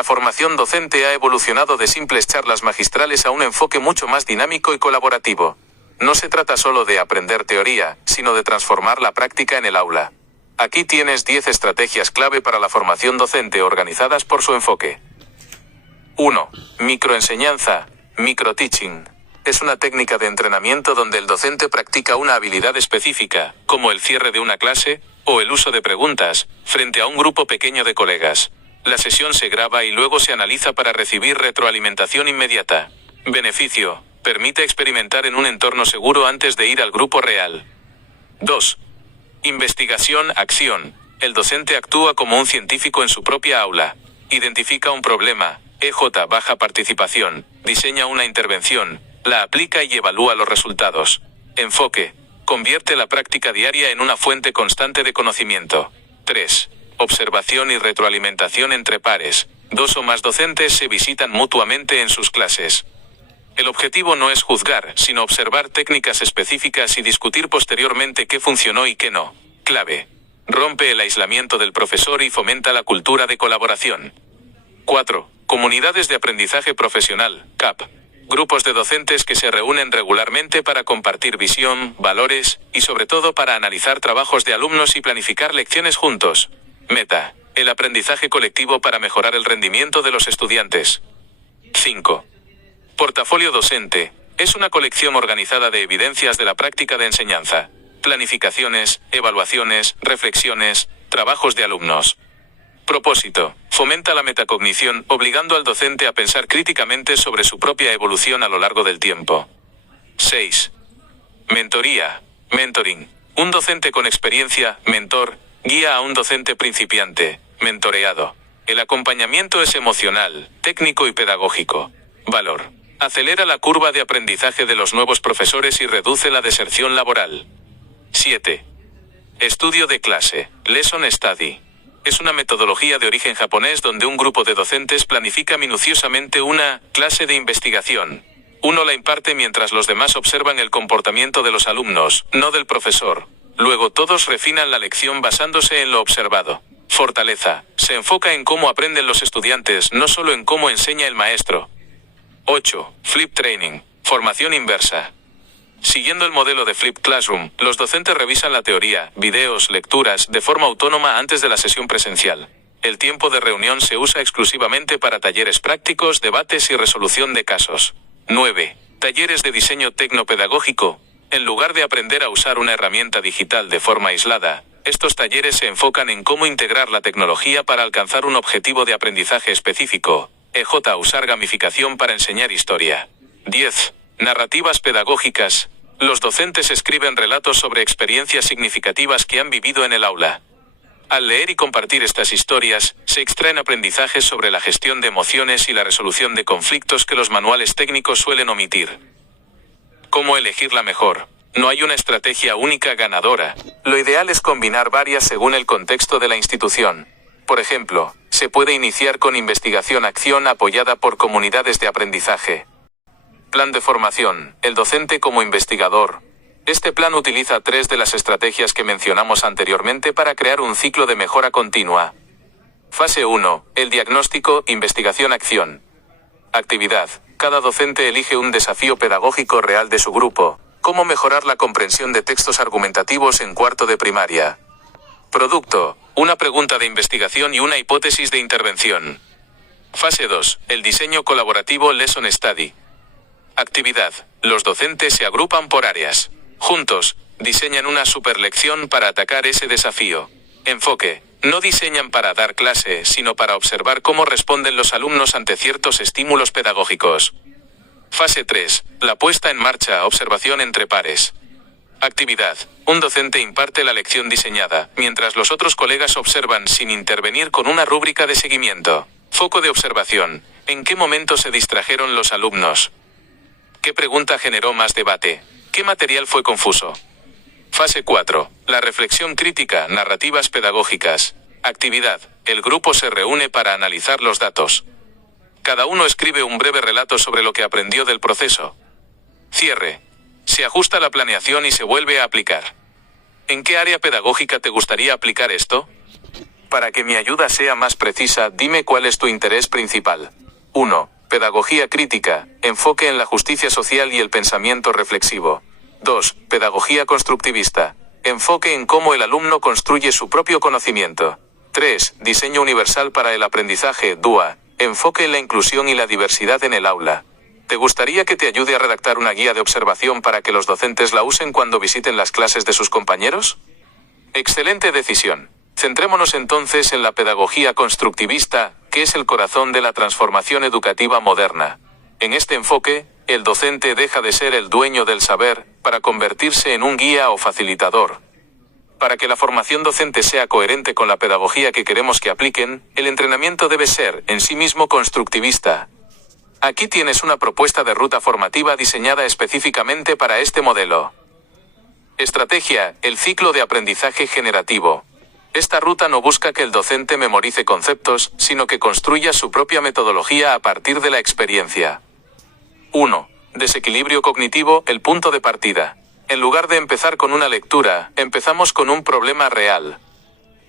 La formación docente ha evolucionado de simples charlas magistrales a un enfoque mucho más dinámico y colaborativo. No se trata solo de aprender teoría, sino de transformar la práctica en el aula. Aquí tienes 10 estrategias clave para la formación docente organizadas por su enfoque. 1. Microenseñanza, microteaching. Es una técnica de entrenamiento donde el docente practica una habilidad específica, como el cierre de una clase, o el uso de preguntas, frente a un grupo pequeño de colegas. La sesión se graba y luego se analiza para recibir retroalimentación inmediata. Beneficio: permite experimentar en un entorno seguro antes de ir al grupo real. 2. Investigación, acción. El docente actúa como un científico en su propia aula. Identifica un problema, baja participación, diseña una intervención, la aplica y evalúa los resultados. Enfoque: convierte la práctica diaria en una fuente constante de conocimiento. 3. Observación y retroalimentación entre pares. 2 o más docentes se visitan mutuamente en sus clases. El objetivo no es juzgar, sino observar técnicas específicas y discutir posteriormente qué funcionó y qué no. Clave: rompe el aislamiento del profesor y fomenta la cultura de colaboración. 4. Comunidades de aprendizaje profesional, CAP. Grupos de docentes que se reúnen regularmente para compartir visión, valores, y sobre todo para analizar trabajos de alumnos y planificar lecciones juntos. Meta: el aprendizaje colectivo para mejorar el rendimiento de los estudiantes. 5. Portafolio docente. Es una colección organizada de evidencias de la práctica de enseñanza. Planificaciones, evaluaciones, reflexiones, trabajos de alumnos. Propósito: fomenta la metacognición, obligando al docente a pensar críticamente sobre su propia evolución a lo largo del tiempo. 6. Mentoría, mentoring. Un docente con experiencia, mentor, guía a un docente principiante, mentoreado. El acompañamiento es emocional, técnico y pedagógico. Valor: acelera la curva de aprendizaje de los nuevos profesores y reduce la deserción laboral. 7. Estudio de clase, lesson study. Es una metodología de origen japonés donde un grupo de docentes planifica minuciosamente una clase de investigación. Uno la imparte mientras los demás observan el comportamiento de los alumnos, no del profesor. Luego todos refinan la lección basándose en lo observado. Fortaleza: se enfoca en cómo aprenden los estudiantes, no solo en cómo enseña el maestro. 8. Flip training, formación inversa. Siguiendo el modelo de Flip Classroom, los docentes revisan la teoría, videos, lecturas, de forma autónoma antes de la sesión presencial. El tiempo de reunión se usa exclusivamente para talleres prácticos, debates y resolución de casos. 9. Talleres de diseño tecnopedagógico. En lugar de aprender a usar una herramienta digital de forma aislada, estos talleres se enfocan en cómo integrar la tecnología para alcanzar un objetivo de aprendizaje específico. Usar gamificación para enseñar historia. 10. Narrativas pedagógicas. Los docentes escriben relatos sobre experiencias significativas que han vivido en el aula. Al leer y compartir estas historias, se extraen aprendizajes sobre la gestión de emociones y la resolución de conflictos que los manuales técnicos suelen omitir. ¿Cómo elegir la mejor? No hay una estrategia única ganadora. Lo ideal es combinar varias según el contexto de la institución. Por ejemplo, se puede iniciar con investigación-acción apoyada por comunidades de aprendizaje. Plan de formación, el docente como investigador. Este plan utiliza 3 de las estrategias que mencionamos anteriormente para crear un ciclo de mejora continua. Fase 1, el diagnóstico, investigación-acción. Actividad: cada docente elige un desafío pedagógico real de su grupo. Cómo mejorar la comprensión de textos argumentativos en cuarto de primaria. Producto: una pregunta de investigación y una hipótesis de intervención. Fase 2, el diseño colaborativo lesson study. Actividad: los docentes se agrupan por áreas. Juntos, diseñan una superlección para atacar ese desafío. Enfoque: no diseñan para dar clase, sino para observar cómo responden los alumnos ante ciertos estímulos pedagógicos. Fase 3, la puesta en marcha, observación entre pares. Actividad: un docente imparte la lección diseñada, mientras los otros colegas observan sin intervenir con una rúbrica de seguimiento. Foco de observación: ¿en qué momento se distrajeron los alumnos? ¿Qué pregunta generó más debate? ¿Qué material fue confuso? Fase 4. La reflexión crítica, narrativas pedagógicas. Actividad: el grupo se reúne para analizar los datos. Cada uno escribe un breve relato sobre lo que aprendió del proceso. Cierre: se ajusta la planeación y se vuelve a aplicar. ¿En qué área pedagógica te gustaría aplicar esto? Para que mi ayuda sea más precisa, dime cuál es tu interés principal. 1. Pedagogía crítica, enfoque en la justicia social y el pensamiento reflexivo. 2. Pedagogía constructivista, enfoque en cómo el alumno construye su propio conocimiento. 3. Diseño universal para el aprendizaje, DUA, enfoque en la inclusión y la diversidad en el aula. ¿Te gustaría que te ayude a redactar una guía de observación para que los docentes la usen cuando visiten las clases de sus compañeros? Excelente decisión. Centrémonos entonces en la pedagogía constructivista, que es el corazón de la transformación educativa moderna. En este enfoque, el docente deja de ser el dueño del saber, para convertirse en un guía o facilitador. Para que la formación docente sea coherente con la pedagogía que queremos que apliquen, el entrenamiento debe ser, en sí mismo, constructivista. Aquí tienes una propuesta de ruta formativa diseñada específicamente para este modelo. Estrategia: el ciclo de aprendizaje generativo. Esta ruta no busca que el docente memorice conceptos, sino que construya su propia metodología a partir de la experiencia. 1. Desequilibrio cognitivo, el punto de partida. En lugar de empezar con una lectura, empezamos con un problema real.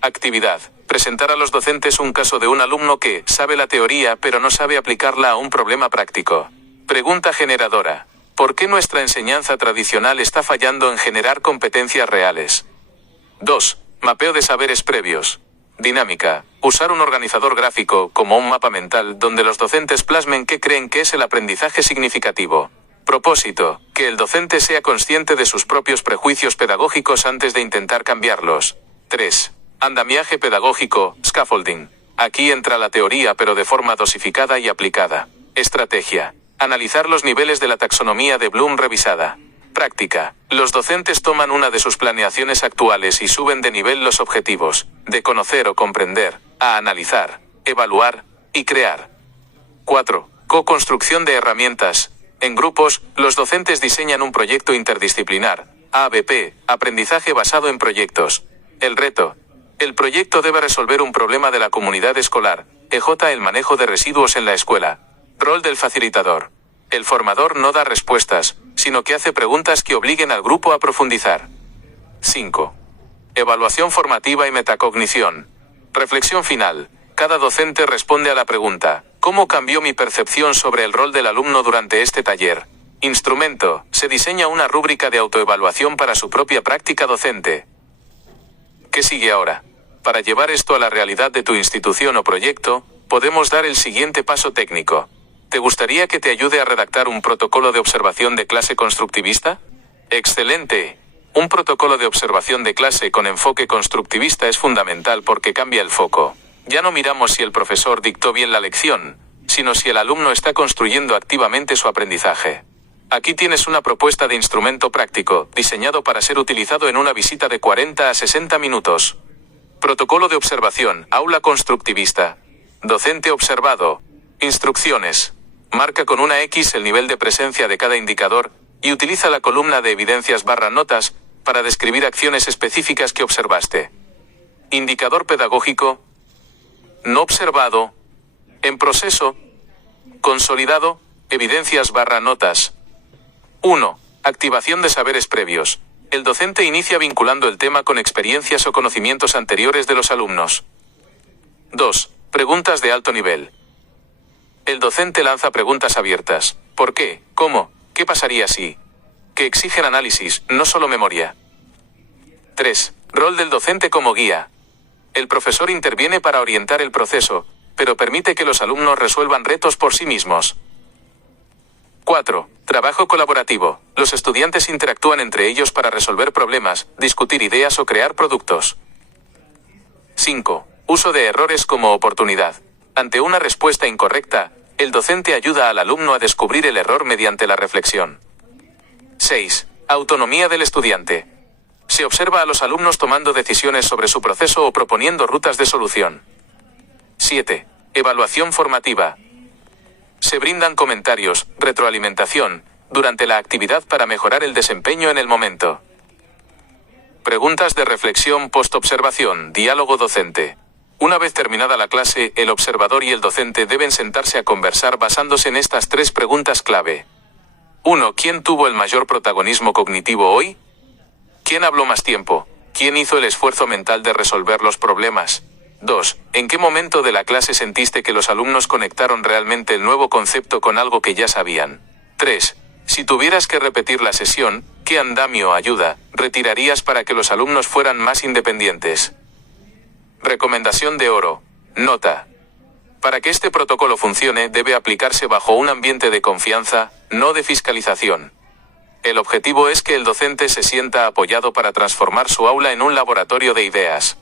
Actividad: presentar a los docentes un caso de un alumno que sabe la teoría pero no sabe aplicarla a un problema práctico. Pregunta generadora: ¿por qué nuestra enseñanza tradicional está fallando en generar competencias reales? 2. Mapeo de saberes previos. Dinámica: usar un organizador gráfico, como un mapa mental, donde los docentes plasmen qué creen que es el aprendizaje significativo. Propósito: que el docente sea consciente de sus propios prejuicios pedagógicos antes de intentar cambiarlos. 3. Andamiaje pedagógico, scaffolding. Aquí entra la teoría pero de forma dosificada y aplicada. Estrategia: analizar los niveles de la taxonomía de Bloom revisada. Práctica: los docentes toman una de sus planeaciones actuales y suben de nivel los objetivos, de conocer o comprender, a analizar, evaluar y crear. 4. Co-construcción de herramientas. En grupos, los docentes diseñan un proyecto interdisciplinar, ABP, aprendizaje basado en proyectos. El reto: el proyecto debe resolver un problema de la comunidad escolar, EJ, el manejo de residuos en la escuela. Rol del facilitador: el formador no da respuestas, sino que hace preguntas que obliguen al grupo a profundizar. 5. Evaluación formativa y metacognición. Reflexión final: cada docente responde a la pregunta: ¿cómo cambió mi percepción sobre el rol del alumno durante este taller? Instrumento: se diseña una rúbrica de autoevaluación para su propia práctica docente. ¿Qué sigue ahora? Para llevar esto a la realidad de tu institución o proyecto, podemos dar el siguiente paso técnico. ¿Te gustaría que te ayude a redactar un protocolo de observación de clase constructivista? ¡Excelente! Un protocolo de observación de clase con enfoque constructivista es fundamental porque cambia el foco. Ya no miramos si el profesor dictó bien la lección, sino si el alumno está construyendo activamente su aprendizaje. Aquí tienes una propuesta de instrumento práctico, diseñado para ser utilizado en una visita de 40 a 60 minutos. Protocolo de observación, aula constructivista. Docente observado. Instrucciones: marca con una X el nivel de presencia de cada indicador, y utiliza la columna de evidencias/notas, para describir acciones específicas que observaste. Indicador pedagógico: no observado, en proceso, consolidado, evidencias/notas. 1. Activación de saberes previos. El docente inicia vinculando el tema con experiencias o conocimientos anteriores de los alumnos. 2. Preguntas de alto nivel. El docente lanza preguntas abiertas. ¿Por qué? ¿Cómo? ¿Qué pasaría si? Que exigen análisis, no solo memoria. 3. Rol del docente como guía. El profesor interviene para orientar el proceso, pero permite que los alumnos resuelvan retos por sí mismos. 4. Trabajo colaborativo. Los estudiantes interactúan entre ellos para resolver problemas, discutir ideas o crear productos. 5. Uso de errores como oportunidad. Ante una respuesta incorrecta, el docente ayuda al alumno a descubrir el error mediante la reflexión. 6. Autonomía del estudiante. Se observa a los alumnos tomando decisiones sobre su proceso o proponiendo rutas de solución. 7. Evaluación formativa. Se brindan comentarios, retroalimentación, durante la actividad para mejorar el desempeño en el momento. Preguntas de reflexión post-observación, diálogo docente. Una vez terminada la clase, el observador y el docente deben sentarse a conversar basándose en estas 3 preguntas clave. 1. ¿Quién tuvo el mayor protagonismo cognitivo hoy? ¿Quién habló más tiempo? ¿Quién hizo el esfuerzo mental de resolver los problemas? 2. ¿En qué momento de la clase sentiste que los alumnos conectaron realmente el nuevo concepto con algo que ya sabían? 3. Si tuvieras que repetir la sesión, ¿qué andamio o ayuda retirarías para que los alumnos fueran más independientes? Recomendación de oro. Nota. Para que este protocolo funcione, debe aplicarse bajo un ambiente de confianza, no de fiscalización. El objetivo es que el docente se sienta apoyado para transformar su aula en un laboratorio de ideas.